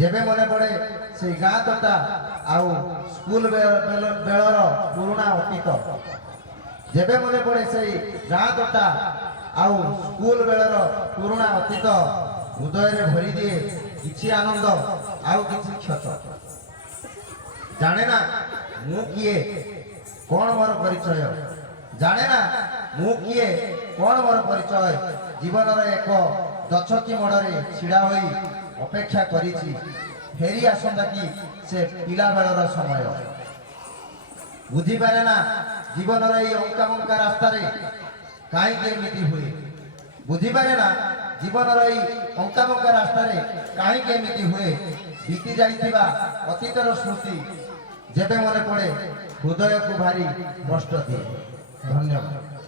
जेबे मने पड़े से गाँ तोटा आउ स्कूल बेलर पुराणा अतीत जेबे मने पड़े से गाँ तोटा आउ स्कूल बेलर पुराणा अतीत हृदय रे भरी दिए किछि आनंद आउ किछि क्षत जाने ना मु किए कौन मोर परिचय जाने ना मु किए कौन मोर परिचय जीवन एक दछकी मोड़े छिड़ा होई अपेक्षा करिछि फेरी आसंता कि से पिला बेलर समय बुझी पारे ना जीवन अंका बंका रास्ता रे काई केमिति हुए बुझी पारे ना जीवन अंका बंका रास्ता रे काई केमिति हुए बीती जाइतिबा अतीतर स्मृति जेबे मने पड़े हृदय को भारी कष्ट दिए। धन्यवाद।